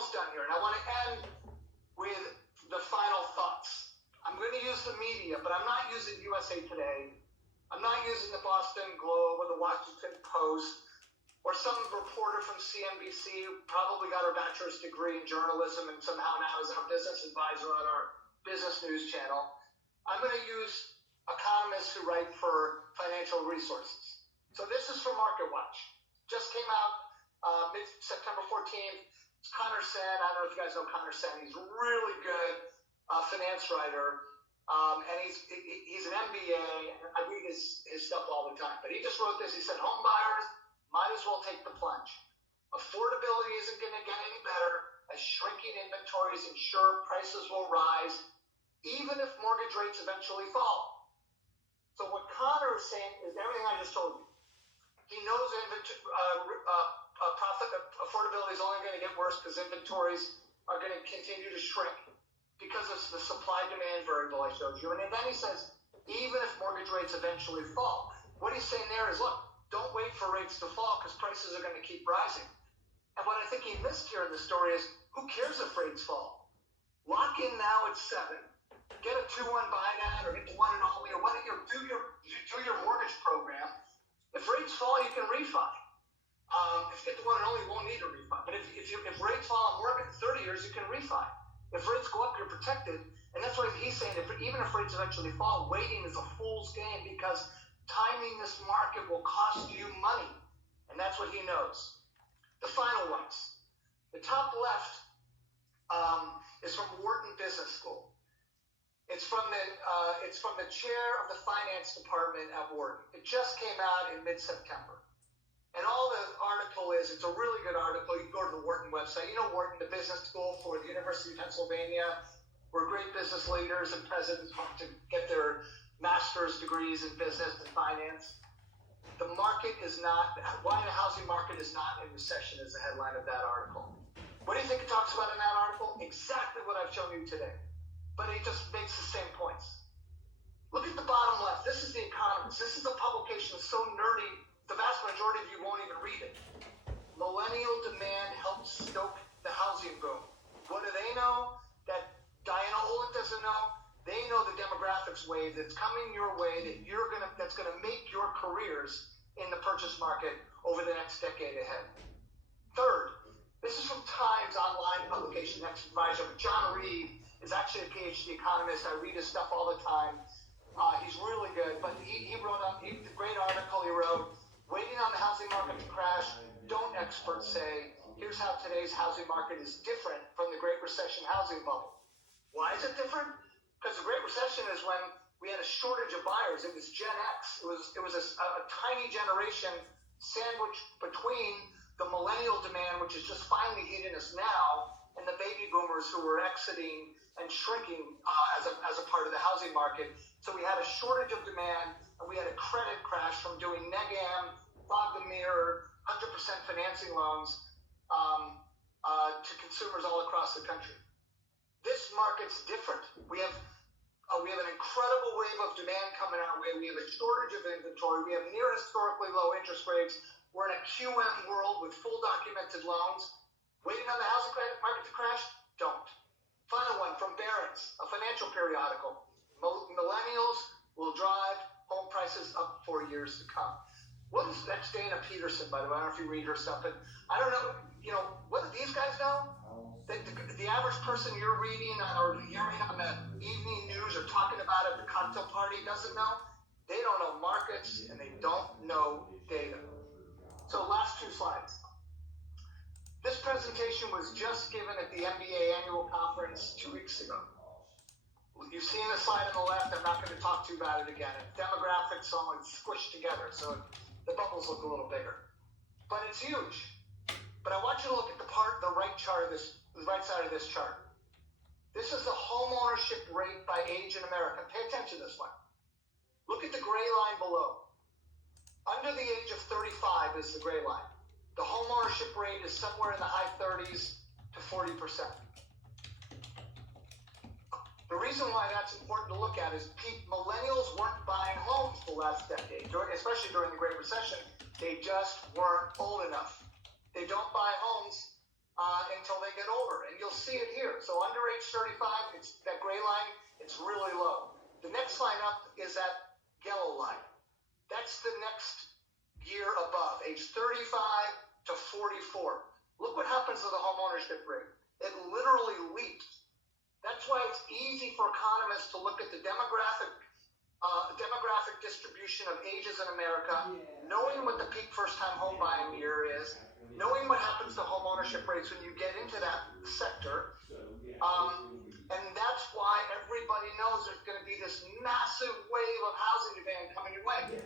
almost done here, and I want to end with the final thoughts. I'm going to use the media, but I'm not using USA Today. I'm not using the Boston Globe or the Washington Post or some reporter from CNBC who probably got her bachelor's degree in journalism and somehow now is our business advisor on our business news channel. I'm going to use economists who write for Financial Resources. So this is from MarketWatch. Just came out mid-September 14th. It's Connor Sen. I don't know if you guys know Connor Sen. He's a really good finance writer. And he's an MBA. I read his stuff all the time. But he just wrote this. He said, home buyers might as well take the plunge. Affordability isn't going to get any better as shrinking inventories ensure prices will rise, even if mortgage rates eventually fall. So what Connor is saying is everything I just told you. He knows affordability is only going to get worse because inventories are going to continue to shrink because of the supply-demand variable I showed you. And then he says, even if mortgage rates eventually fall. What he's saying there is, look, don't wait for rates to fall because prices are going to keep rising. And what I think he missed here in the story is, who cares if rates fall? Lock in now at 7. Get a 2-1 buy down or get the one and only, or do your mortgage program. If rates fall, you can refi. If you get the one and only, you won't need a refi. But if rates fall on mortgage 30 years, you can refi. If rates go up, you're protected. And that's why he's saying even if rates eventually fall, waiting is a fool's game because timing this market will cost you money. And that's what he knows. The final ones. The top left is from Wharton Business School. It's from the chair of the finance department at Wharton. It just came out in mid-September. And all the article is, it's a really good article. You can go to the Wharton website. You know Wharton, the business school for the University of Pennsylvania, where great business leaders and presidents want to get their master's degrees in business and finance. The market is not, why the housing market is not in recession is the headline of that article. What do you think it talks about in that article? Exactly what I've shown you today. But it just makes the same points. Look at the bottom left. This is The Economist. This is a publication that's so nerdy, the vast majority of you won't even read it. Millennial demand helps stoke the housing boom. What do they know that Diana Olick doesn't know? They know the demographics wave that's coming your way that's gonna make your careers in the purchase market over the next decade ahead. Third, this is from Times online publication, Next Advisor. John Reed is actually a PhD economist. I read his stuff all the time. He's really good, but he wrote a great article he wrote, Waiting on the Housing Market to Crash, Don't Experts Say? Here's how today's housing market is different from the Great Recession housing bubble. Why is it different? Because the Great Recession is when we had a shortage of buyers. It was Gen X. It was a tiny generation sandwiched between the millennial demand, which is just finally hitting us now, and the baby boomers who were exiting and shrinking as a part of the housing market. So we had a shortage of demand, and we had a credit crash from doing neg-am, fog the mirror, 100% financing loans to consumers all across the country. This market's different. We have an incredible wave of demand coming our way. We have a shortage of inventory. We have near historically low interest rates. We're in a QM world with full documented loans. Waiting on the housing market to crash? Don't. Final one from Barron's, a financial periodical. Millennials will drive home prices up for years to come. That's Dana Peterson, by the way. I don't know if you read her stuff, but I don't know. What do these guys know? The average person you're reading or hearing on the evening news or talking about at the cocktail party doesn't know. They don't know markets and they don't know data. So last 2 slides. This presentation was just given at the MBA annual conference 2 weeks ago. You've seen the slide on the left. I'm not going to talk to you about it again. Demographics all squished together, so the bubbles look a little bigger. But it's huge. But I want you to look at the right side of this chart. This is the home ownership rate by age in America. Pay attention to this one. Look at the gray line below. Under the age of 35 is the gray line. The home ownership rate is somewhere in the high 30s to 40%. The reason why that's important to look at is millennials weren't buying homes the last decade, especially during the Great Recession. They just weren't old enough. They don't buy homes until they get older. And you'll see it here. So under age 35, it's that gray line, it's really low. The next line up is that yellow line. That's the next year above, age 35 to 44. Look what happens to the home ownership rate. It literally leaps. That's why it's easy for economists to look at the demographic distribution of ages in America, knowing what the peak first-time home buying year is, knowing what happens to home ownership rates when you get into that sector. And that's why everybody knows there's going to be this massive wave of housing demand coming your way.